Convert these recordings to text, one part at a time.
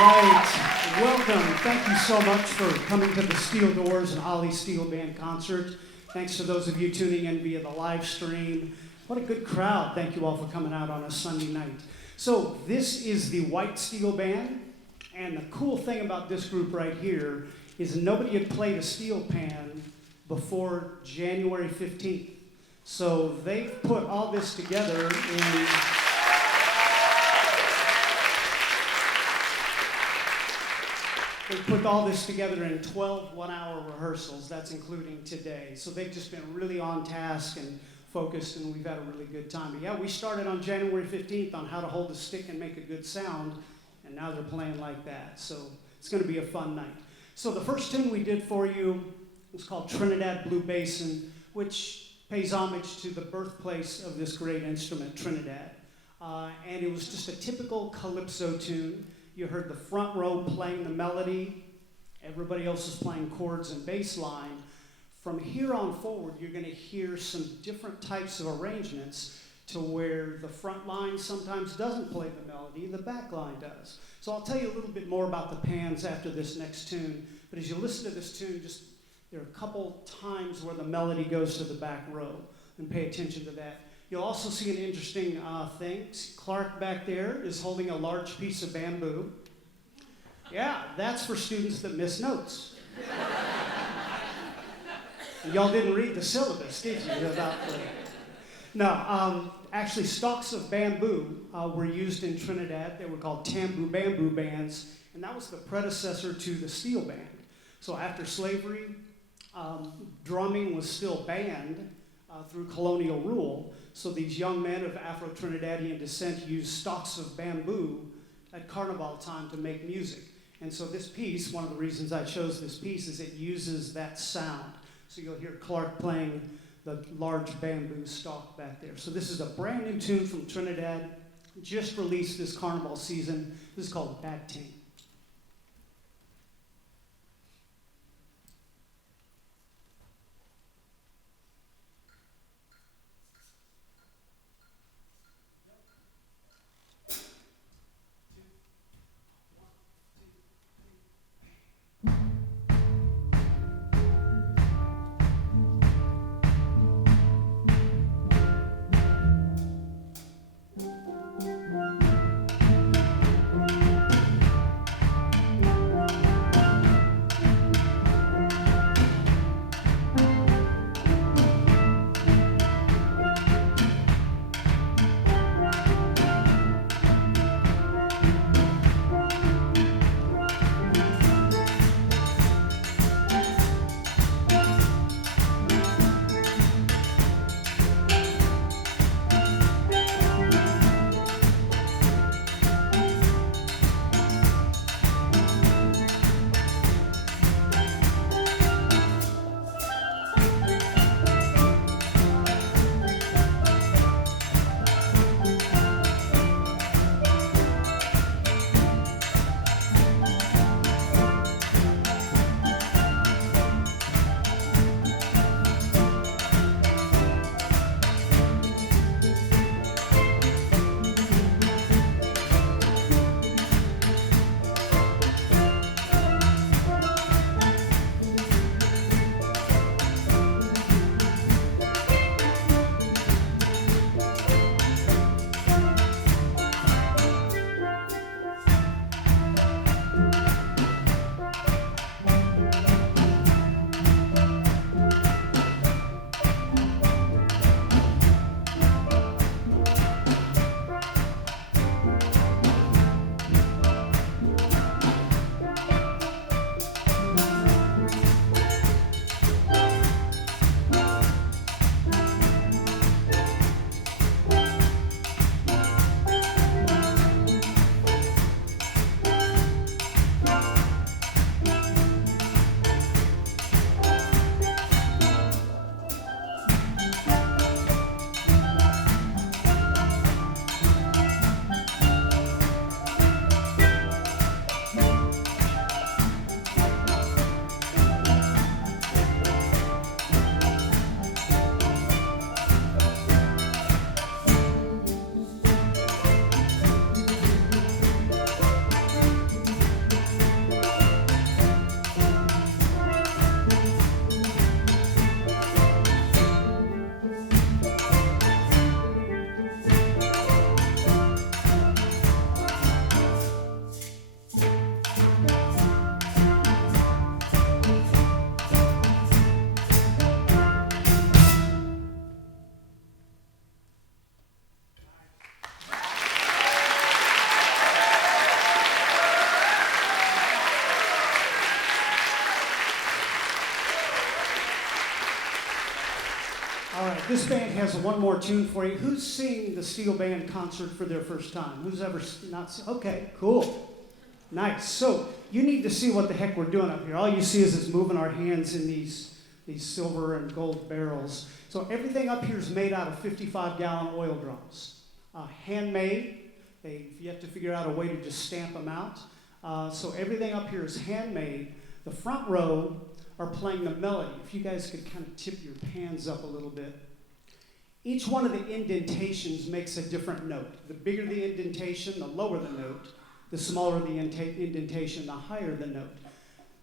right. Welcome. Thank you so much for coming to the Steel Doors and Ollie Steel Band concert. Thanks to those of you tuning in via the live stream. What a good crowd. Thank you all for coming out on a Sunday night. So this is the White Steel Band, and the cool thing about this group right here is nobody had played a steel pan before January 15th. So they've put all this together in... They put all this together in 12 one-hour rehearsals. That's including today. So they've just been really on task and focused, and we've had a really good time. But yeah, we started on January 15th on how to hold a stick and make a good sound, and now they're playing like that. So it's going to be a fun night. So the first tune we did for you was called Trinidad Blue Basin, which pays homage to the birthplace of this great instrument, Trinidad. And it was just a typical calypso tune. You heard the front row playing the melody. Everybody else is playing chords and bass line. From here on forward, you're going to hear some different types of arrangements to where the front line sometimes doesn't play the melody, the back line does. So I'll tell you a little bit more about the pans after this next tune. But as you listen to this tune, there are a couple times where the melody goes to the back row, and pay attention to that. You'll also see an interesting thing. Clark back there is holding a large piece of bamboo. Yeah, that's for students that miss notes. Y'all didn't read the syllabus, did you? No, actually stalks of bamboo were used in Trinidad. They were called tambu bamboo bands, and that was the predecessor to the steel band. So after slavery, drumming was still banned through colonial rule. So these young men of Afro-Trinidadian descent used stalks of bamboo at carnival time to make music. And so this piece, one of the reasons I chose this piece is it uses that sound. So you'll hear Clark playing the large bamboo stalk back there. So this is a brand new tune from Trinidad, just released this carnival season. This is called Bad Ting. All right, this band has one more tune for you. Who's seeing the Steel Band concert for their first time? Who's ever not seen? Okay, cool. Nice. So you need to see what the heck we're doing up here. All you see is us moving our hands in these silver and gold barrels. So everything up here is made out of 55-gallon oil drums. Handmade. They've yet to figure out a way to just stamp them out. So everything up here is handmade. The front row are playing the melody. If you guys could kind of tip your pans up a little bit. Each one of the indentations makes a different note. The bigger the indentation, the lower the note. The smaller the indentation, the higher the note.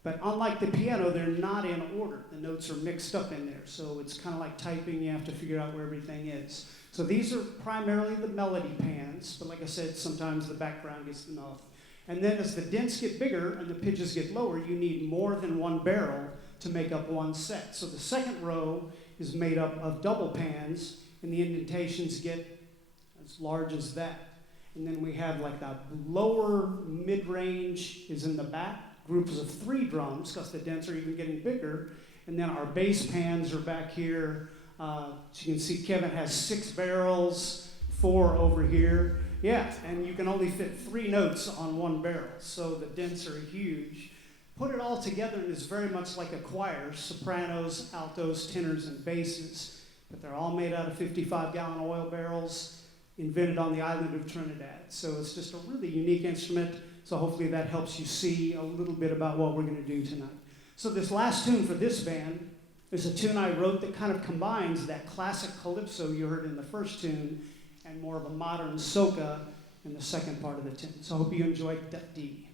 But unlike the piano, they're not in order. The notes are mixed up in there. So it's kind of like typing. You have to figure out where everything is. So these are primarily the melody pans. But like I said, sometimes the background gets enough. And then as the dents get bigger and the pitches get lower, you need more than one barrel to make up one set. So the second row is made up of double pans, and the indentations get as large as that. And then we have like the lower mid-range is in the back, groups of 3 drums, because the dents are even getting bigger. And then our bass pans are back here. So you can see Kevin has 6 barrels, 4 over here. Yeah, and you can only fit 3 notes on one barrel, so the dents are huge. Put it all together and it's very much like a choir, sopranos, altos, tenors, and basses. But they're all made out of 55-gallon oil barrels, invented on the island of Trinidad. So it's just a really unique instrument, so hopefully that helps you see a little bit about what we're going to do tonight. So this last tune for this band is a tune I wrote that kind of combines that classic calypso you heard in the first tune and more of a modern soca in the second part of the tune. So I hope you enjoyed that D.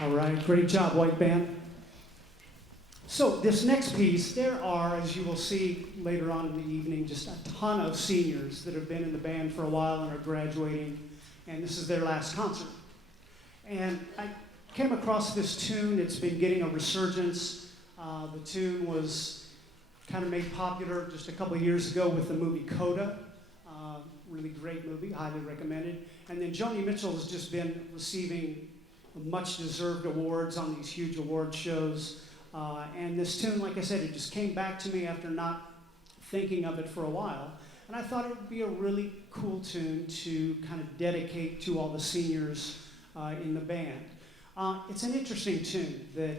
All right, great job, White Band. So this next piece, there are, as you will see later on in the evening, just a ton of seniors that have been in the band for a while and are graduating, and this is their last concert. And I came across this tune. It's been getting a resurgence. The tune was kind of made popular just a couple of years ago with the movie Coda. Really great movie, highly recommended. And then Joni Mitchell has just been receiving much-deserved awards on these huge award shows. And this tune, like I said, it just came back to me after not thinking of it for a while. And I thought it would be a really cool tune to kind of dedicate to all the seniors in the band. It's an interesting tune that,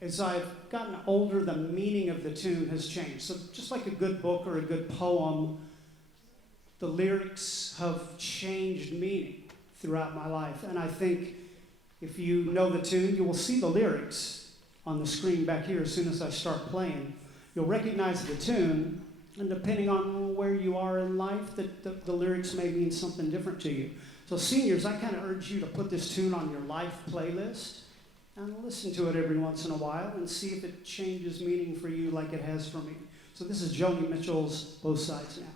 as I've gotten older, the meaning of the tune has changed. So just like a good book or a good poem, the lyrics have changed meaning throughout my life. And I think if you know the tune, you will see the lyrics on the screen back here as soon as I start playing. You'll recognize the tune, and depending on where you are in life, the lyrics may mean something different to you. So seniors, I kind of urge you to put this tune on your life playlist and listen to it every once in a while and see if it changes meaning for you like it has for me. So this is Joni Mitchell's Both Sides Now.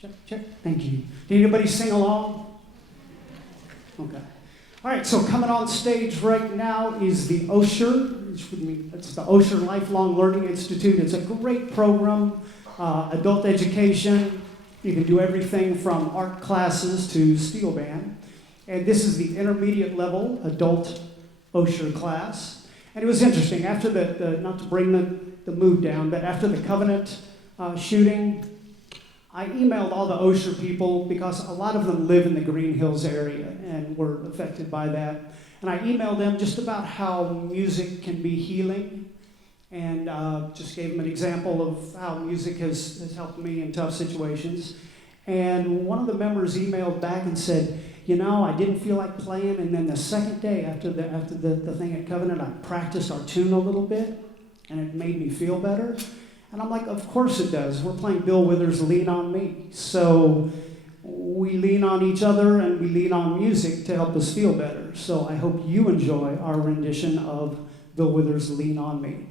Check, check. Thank you. Did anybody sing along? Okay. All right, so coming on stage right now is the Osher. It's the Osher Lifelong Learning Institute. It's a great program, adult education. You can do everything from art classes to steel band. And this is the intermediate level adult Osher class. And it was interesting, after not to bring the mood down, but after the Covenant shooting, I emailed all the Osher people because a lot of them live in the Green Hills area and were affected by that. And I emailed them just about how music can be healing, and just gave them an example of how music has helped me in tough situations. And one of the members emailed back and said, you know, I didn't feel like playing, and then the second day after the thing at Covenant, I practiced our tune a little bit, and it made me feel better. And I'm like, of course it does. We're playing Bill Withers' Lean on Me. So we lean on each other and we lean on music to help us feel better. So I hope you enjoy our rendition of Bill Withers' Lean on Me.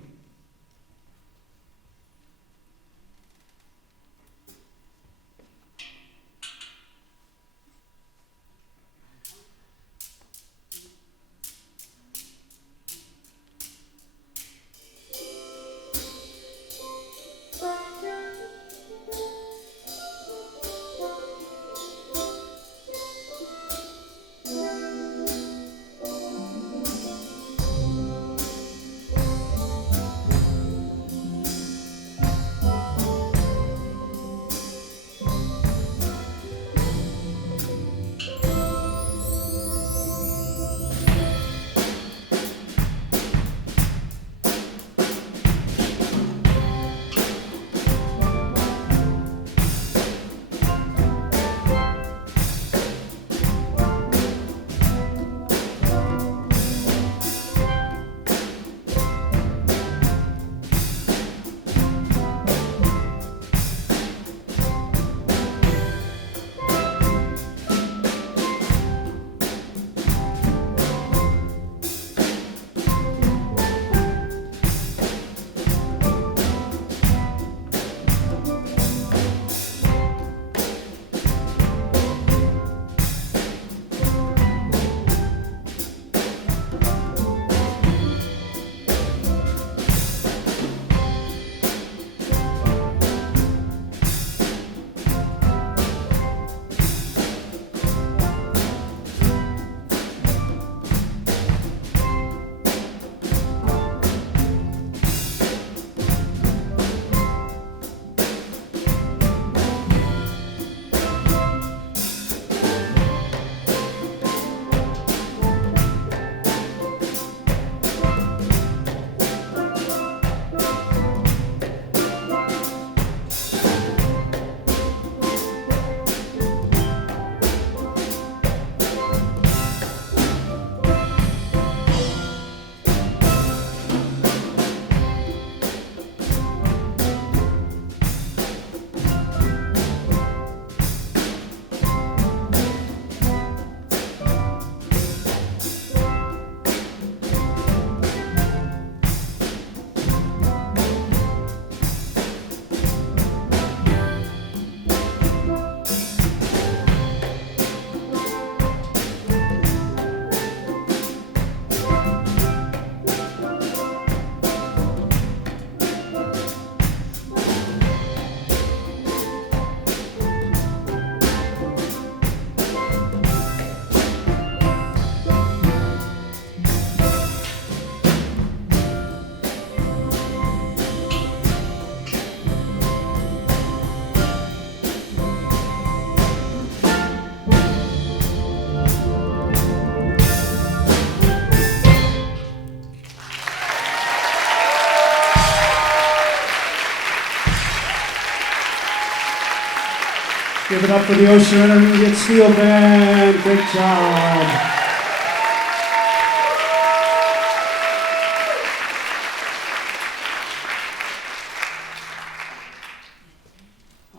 Give it up for the Osher Intermediate Steel Band. Great job.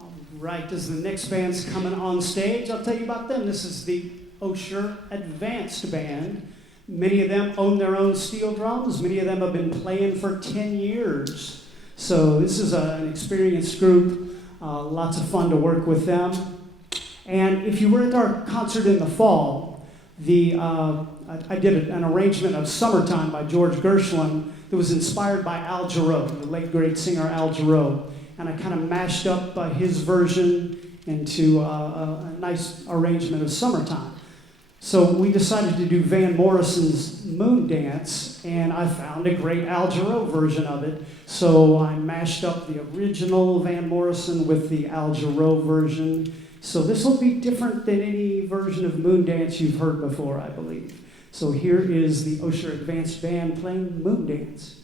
All right, as the next band's coming on stage, I'll tell you about them. This is the Osher Advanced Band. Many of them own their own steel drums. Many of them have been playing for 10 years. So this is an experienced group. Lots of fun to work with them. And if you were at our concert in the fall, I did an arrangement of Summertime by George Gershwin that was inspired by Al Jarreau, the late great singer Al Jarreau. And I kind of mashed up his version into a nice arrangement of Summertime. So we decided to do Van Morrison's Moon Dance, and I found a great Al Jarreau version of it. So I mashed up the original Van Morrison with the Al Jarreau version. So this will be different than any version of Moon Dance you've heard before, I believe. So here is the Osher Advanced Band playing Moon Dance.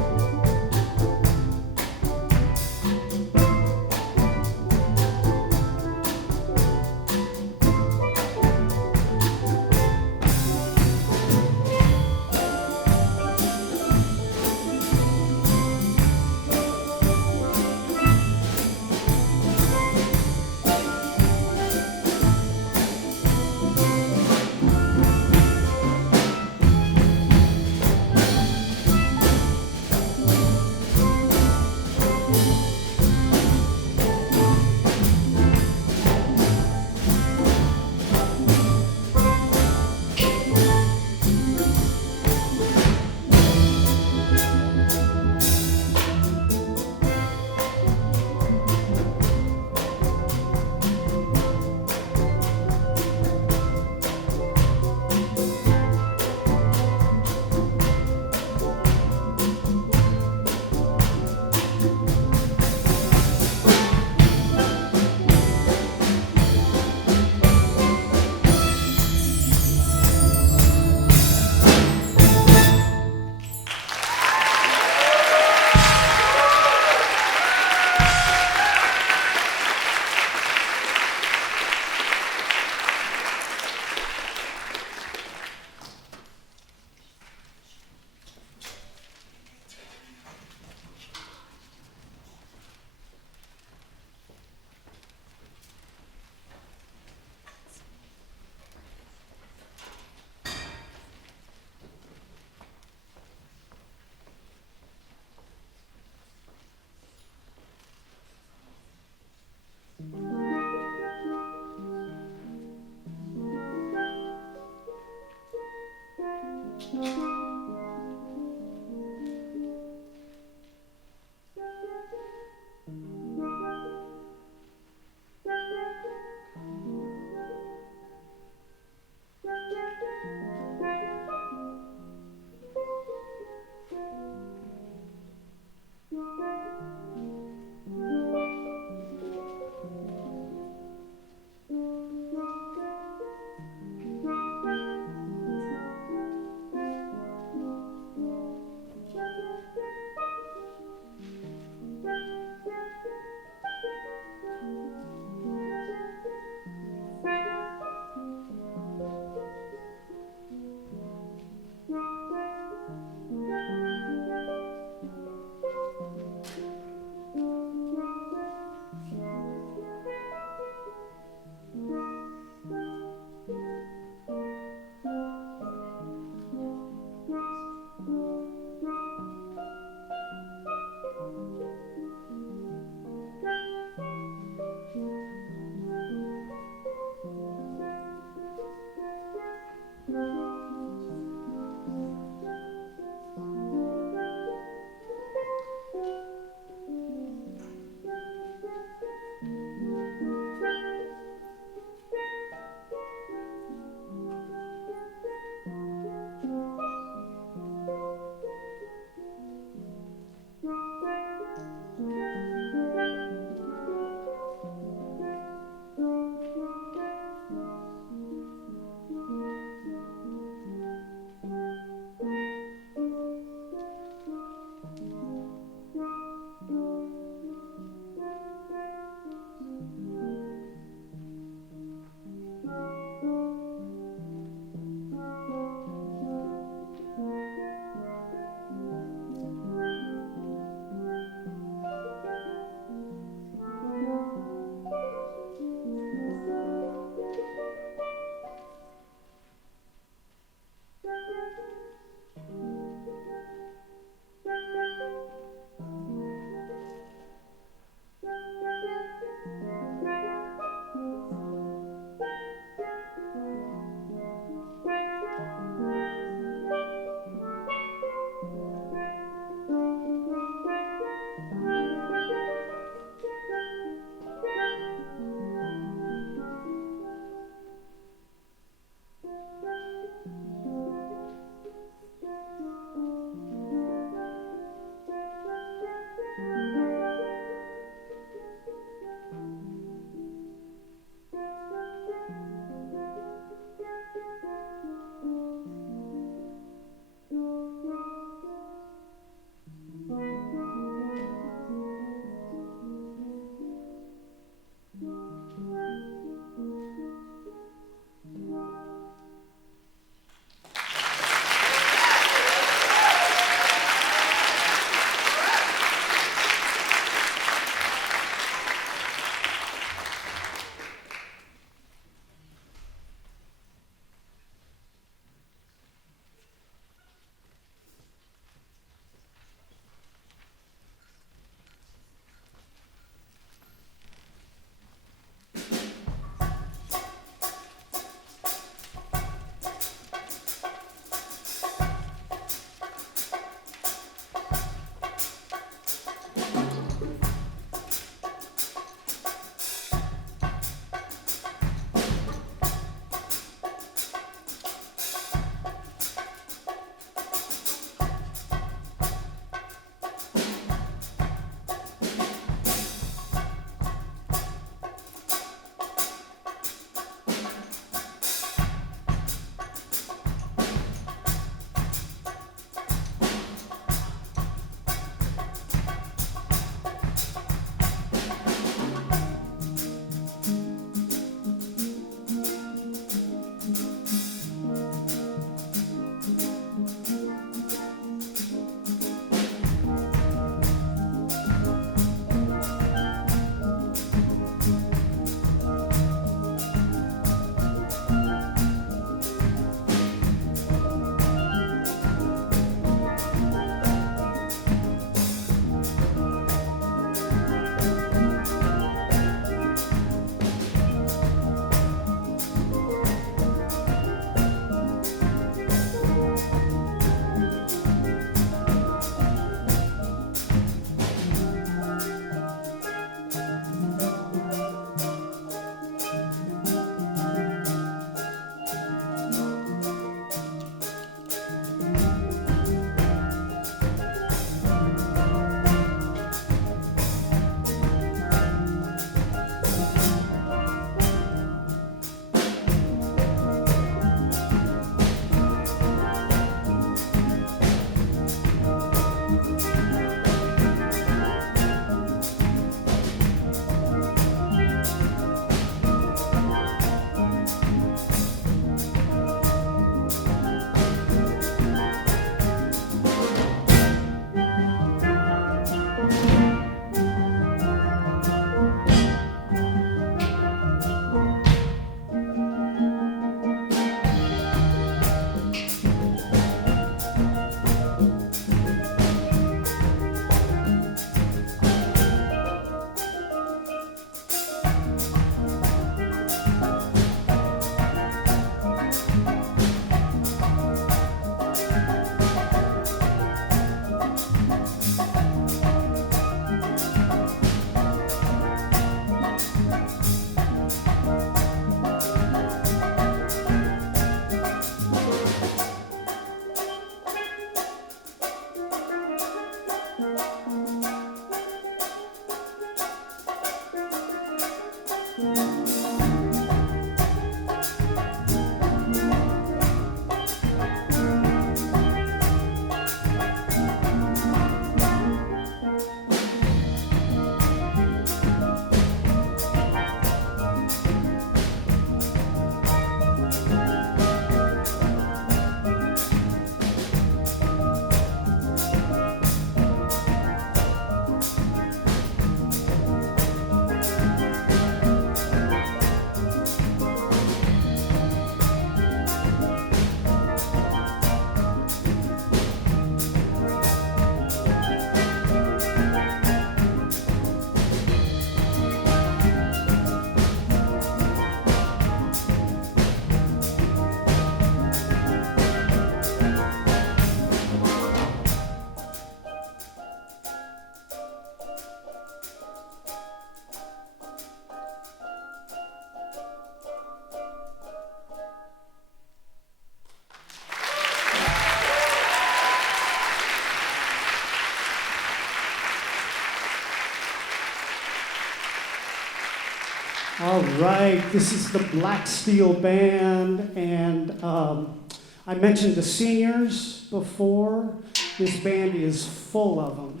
All right, this is the Black Steel Band, and I mentioned the seniors before. This band is full of them.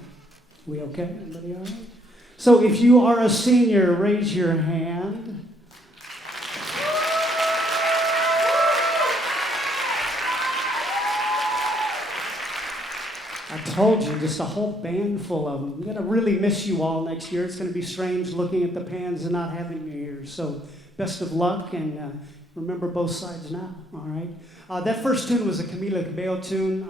We okay? Everybody all right? So if you are a senior, raise your hand. I told you, just a whole band full of them. I'm going to really miss you all next year. It's going to be strange looking at the pans and not having you here. So best of luck, and remember both sides now, all right? That first tune was a Camila Cabello tune,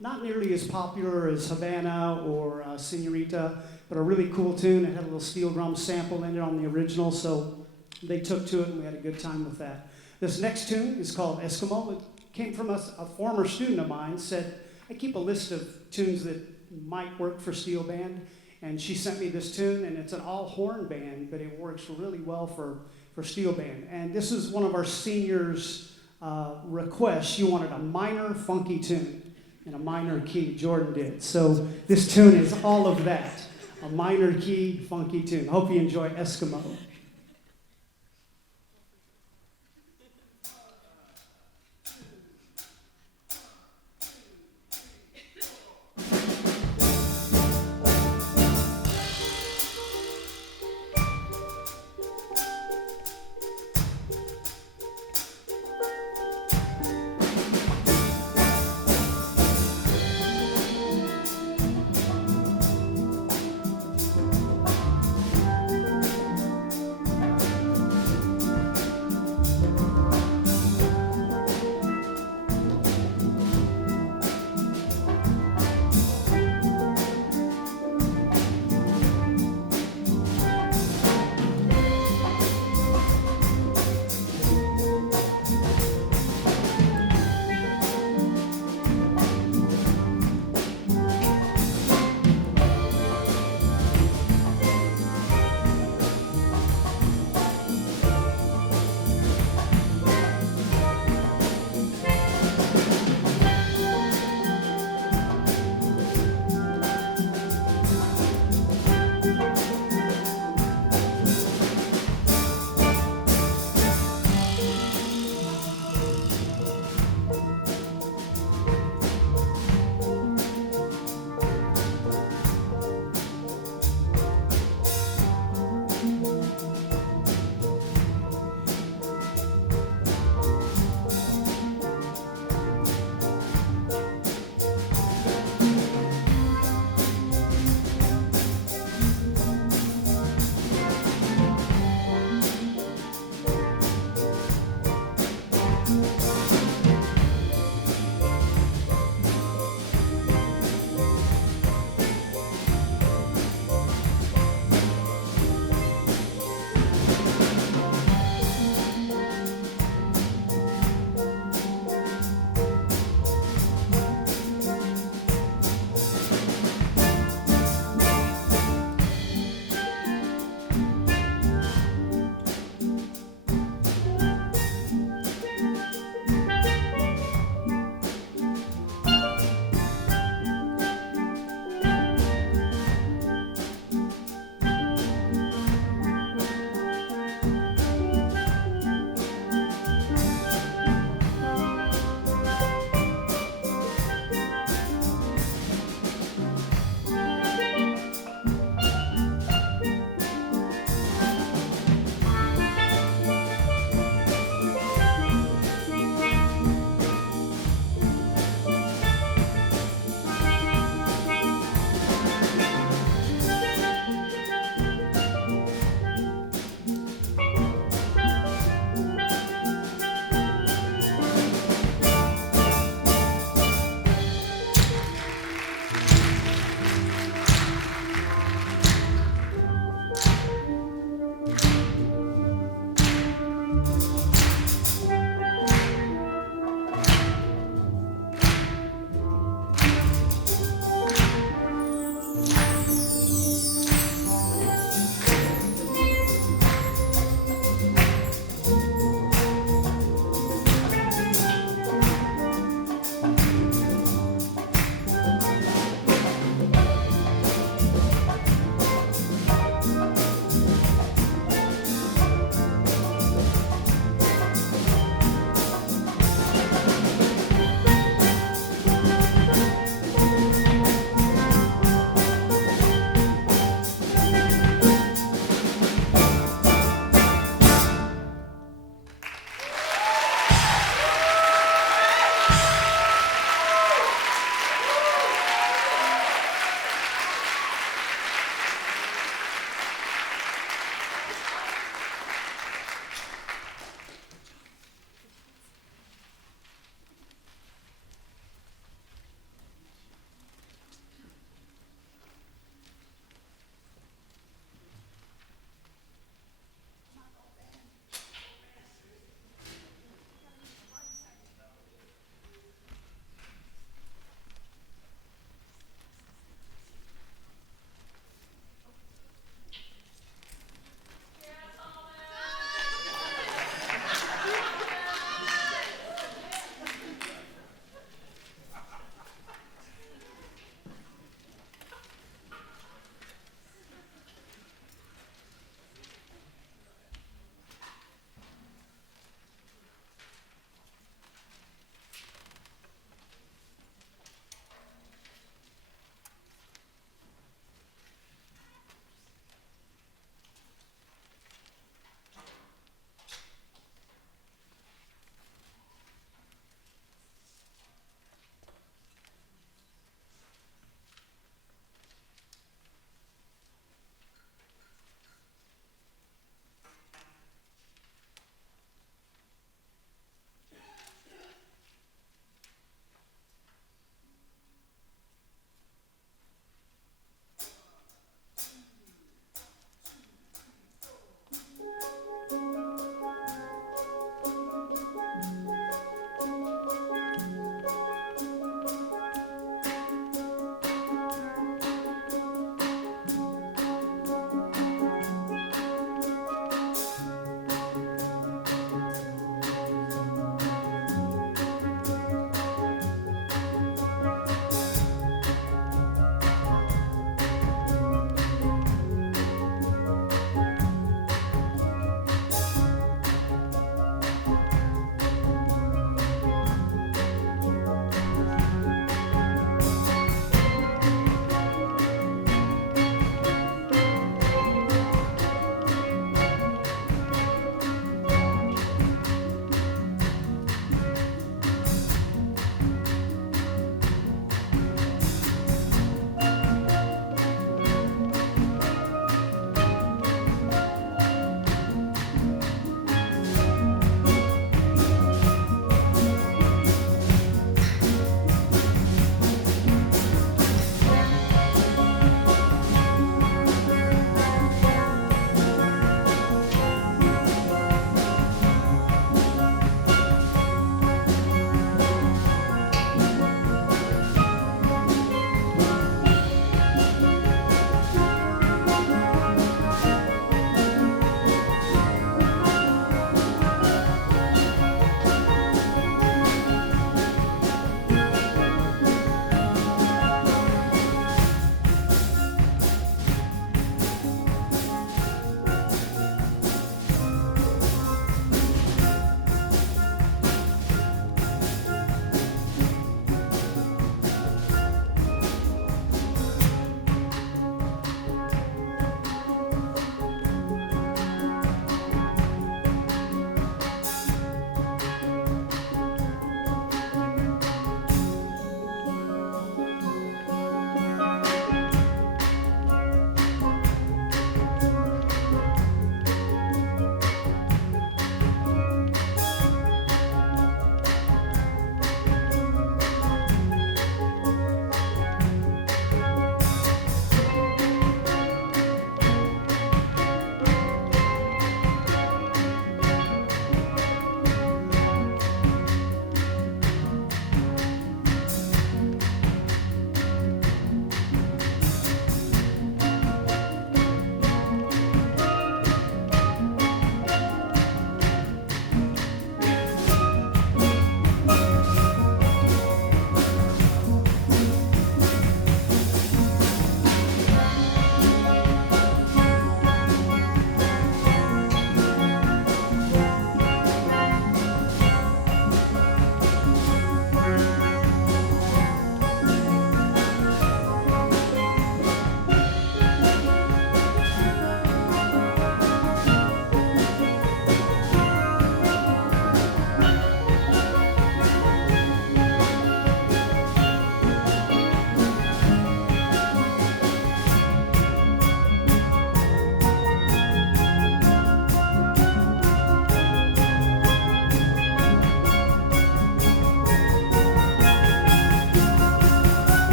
not nearly as popular as Havana or Senorita, but a really cool tune. It had a little steel drum sample in it on the original, so they took to it, and we had a good time with that. This next tune is called Eskimo. It came from a former student of mine, said, I keep a list of tunes that might work for steel band, and she sent me this tune, and it's an all-horn band, but it works really well for steel band. And this is one of our seniors' requests. She wanted a minor funky tune in a minor key. Jordan did. So this tune is all of that, a minor key funky tune. Hope you enjoy Eskimo.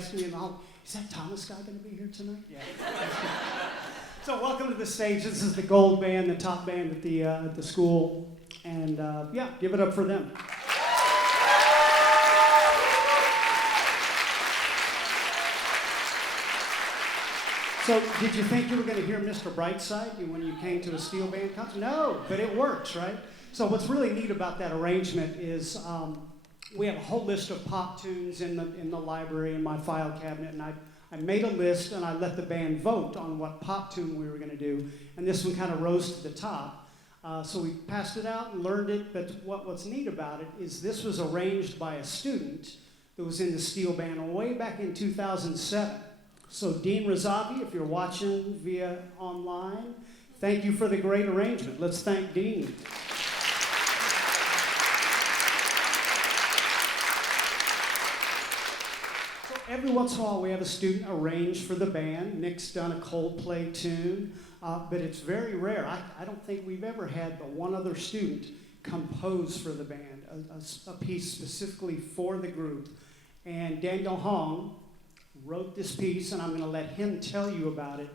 asked me in the hall, is that Thomas guy going to be here tonight? Yeah. So welcome to the stage. This is the Gold Band, the top band at the school. And yeah, give it up for them. So did you think you were going to hear Mr. Brightside when you came to a steel band concert? No, but it works, right? So what's really neat about that arrangement is we have a whole list of pop tunes in the library in my file cabinet, and I made a list and I let the band vote on what pop tune we were going to do, and this one kind of rose to the top. So we passed it out and learned it, but what's neat about it is this was arranged by a student that was in the steel band way back in 2007. So Dean Razavi, if you're watching via online, thank you for the great arrangement. Let's thank Dean. Every once in a while we have a student arrange for the band. Nick's done a Coldplay tune, but it's very rare. I don't think we've ever had but one other student compose for the band, a piece specifically for the group. And Daniel Hong wrote this piece, and I'm going to let him tell you about it.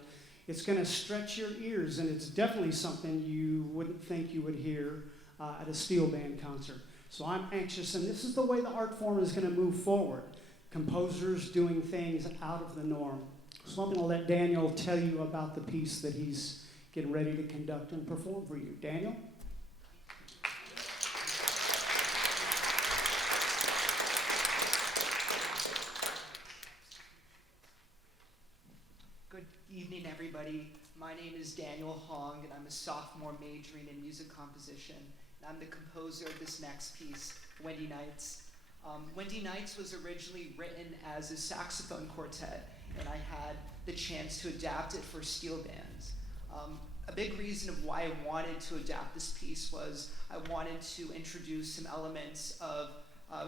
It's going to stretch your ears, and it's definitely something you wouldn't think you would hear at a steel band concert. So I'm anxious, and this is the way the art form is going to move forward. Composers doing things out of the norm. So I'm going to let Daniel tell you about the piece that he's getting ready to conduct and perform for you. Daniel? Good evening, everybody. My name is Daniel Hong, and I'm a sophomore majoring in music composition. And I'm the composer of this next piece, Wendy Nights. Wendy Nights was originally written as a saxophone quartet, and I had the chance to adapt it for steel bands. A big reason of why I wanted to adapt this piece was I wanted to introduce some elements of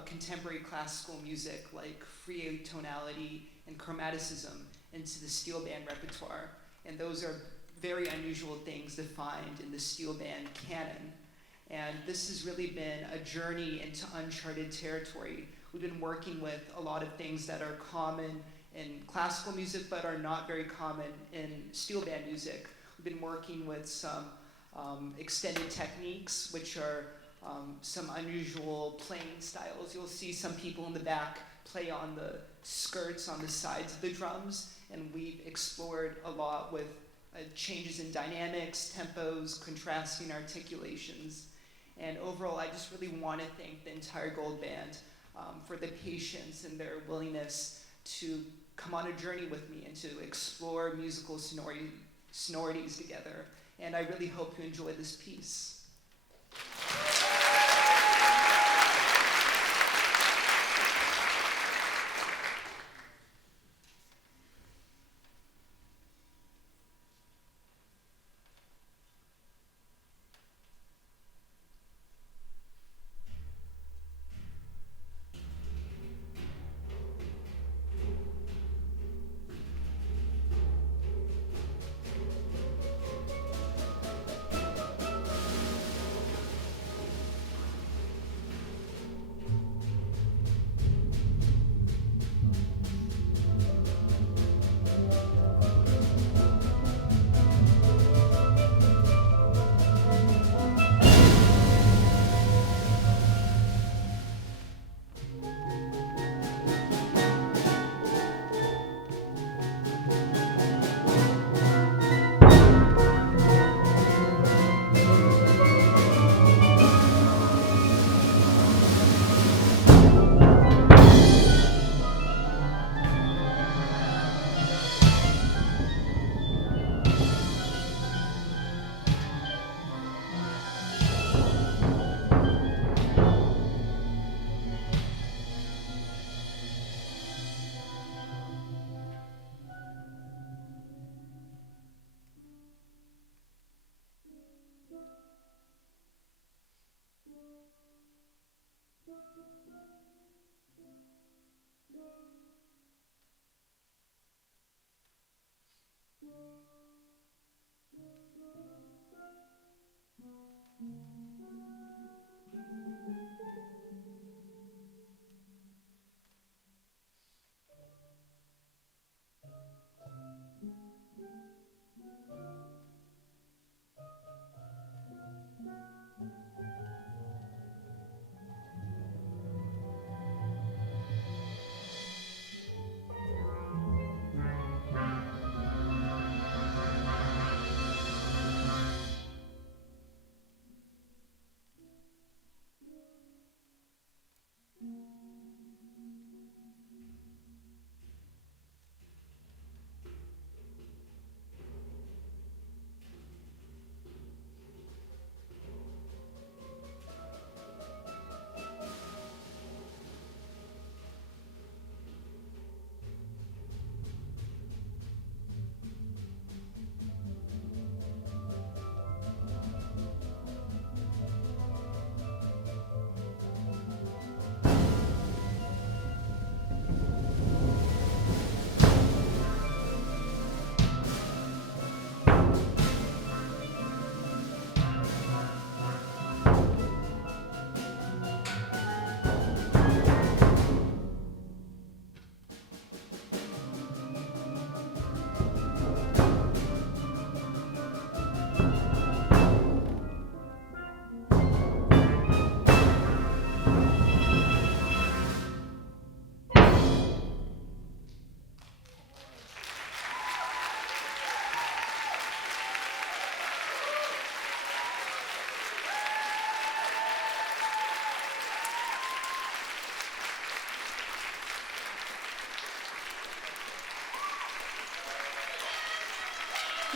contemporary classical music like free tonality and chromaticism into the steel band repertoire. And those are very unusual things to find in the steel band canon. And this has really been a journey into uncharted territory. We've been working with a lot of things that are common in classical music but are not very common in steel band music. We've been working with some extended techniques, which are some unusual playing styles. You'll see some people in the back play on the skirts on the sides of the drums, and we've explored a lot with changes in dynamics, tempos, contrasting articulations. And overall, I just really want to thank the entire Gold Band for the patience and their willingness to come on a journey with me and to explore musical sonorities together. And I really hope you enjoy this piece.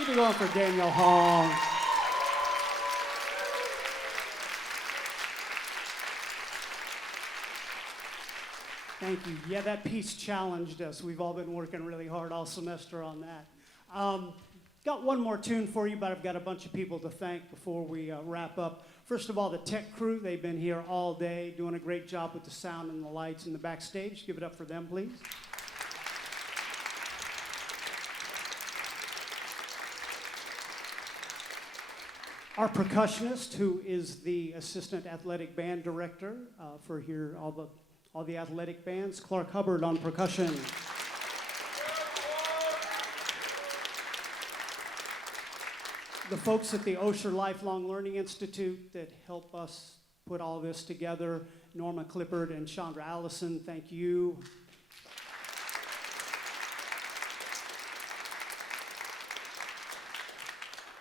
Keep it going for Daniel Hong. Thank you. Yeah, that piece challenged us. We've all been working really hard all semester on that. Got one more tune for you, but I've got a bunch of people to thank before we wrap up. First of all, the tech crew. They've been here all day doing a great job with the sound and the lights in the backstage. Give it up for them, please. Our percussionist, who is the assistant athletic band director for here, all the athletic bands, Clark Hubbard on percussion. The folks at the Osher Lifelong Learning Institute that help us put all this together, Norma Clippard and Chandra Allison, thank you.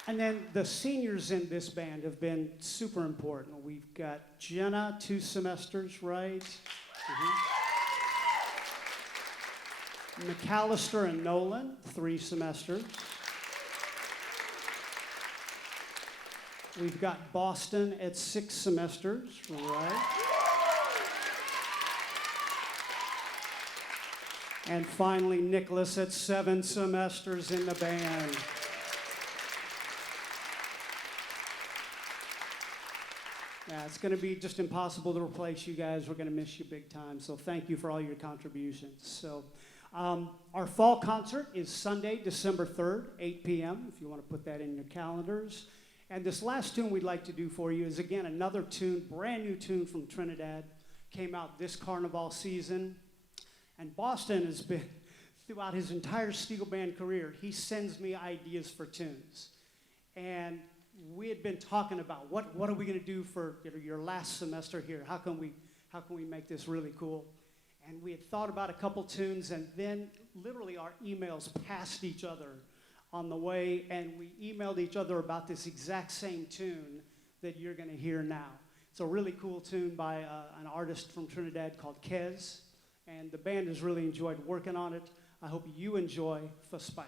And then the seniors in this band have been super important. We've got Jenna, 2 semesters, right? McAllister and Nolan, 3 semesters. We've got Boston at 6 semesters, right? And finally, Nicholas at 7 semesters in the band. Yeah, it's going to be just impossible to replace you guys. We're going to miss you big time. So thank you for all your contributions. So our fall concert is Sunday, December 3rd, 8 p.m., if you want to put that in your calendars. And this last tune we'd like to do for you is, again, another tune, brand new tune from Trinidad. Came out this carnival season. And Boston has been, throughout his entire steel band career, he sends me ideas for tunes. And we had been talking about what are we going to do for your last semester here? How can we make this really cool? And we had thought about a couple tunes, and then literally our emails passed each other on the way, and we emailed each other about this exact same tune that you're going to hear now. It's a really cool tune by an artist from Trinidad called Kez, and the band has really enjoyed working on it. I hope you enjoy For Spite.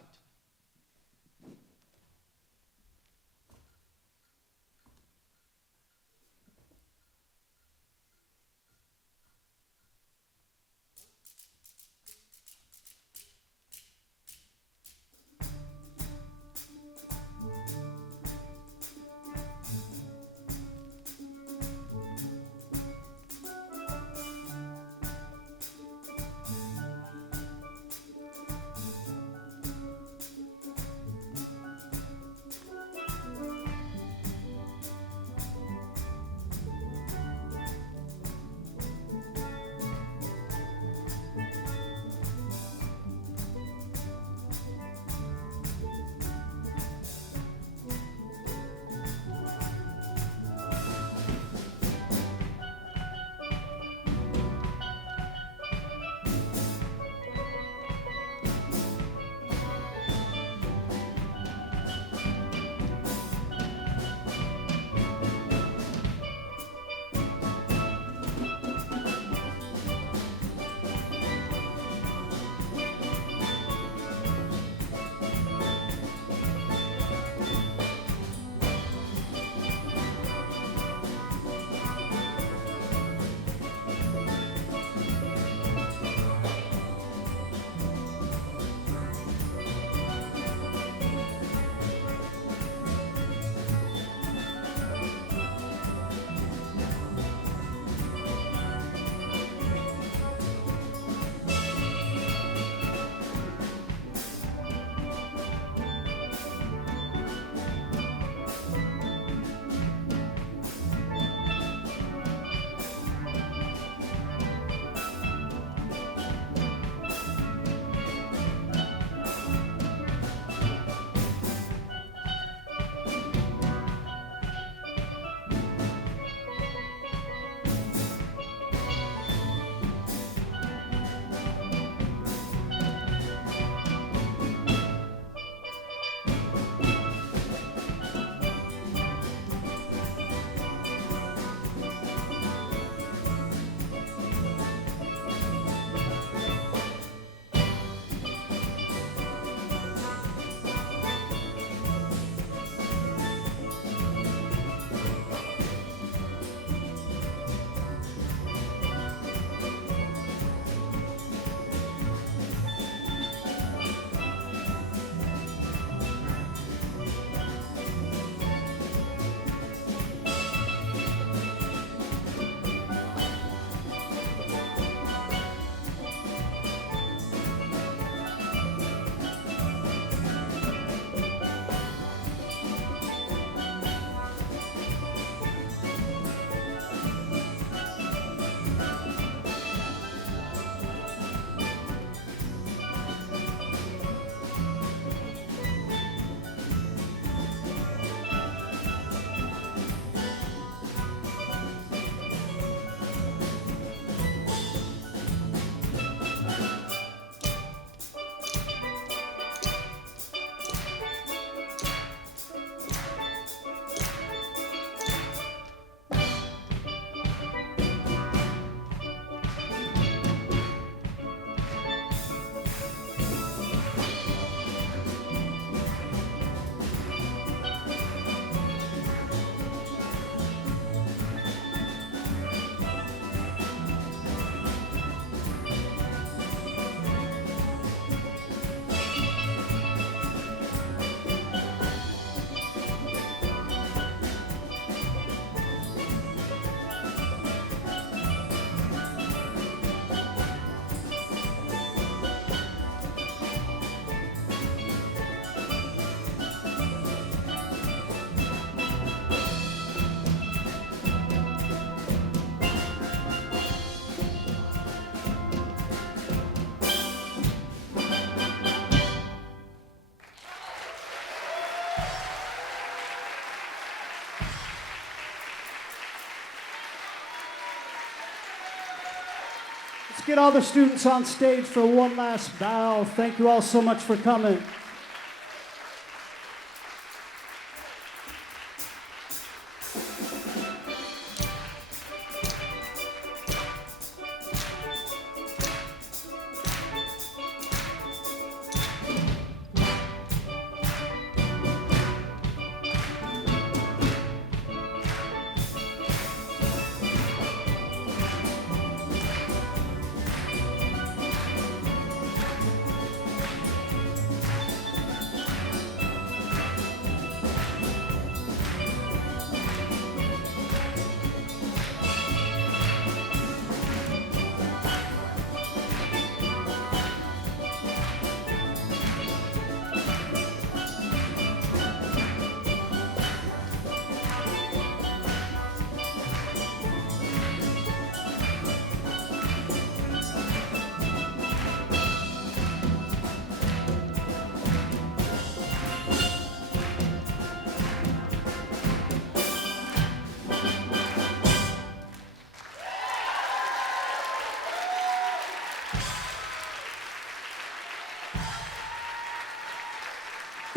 Let's get all the students on stage for one last bow. Thank you all so much for coming.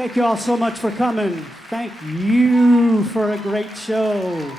Thank you all so much for coming. Thank you for a great show.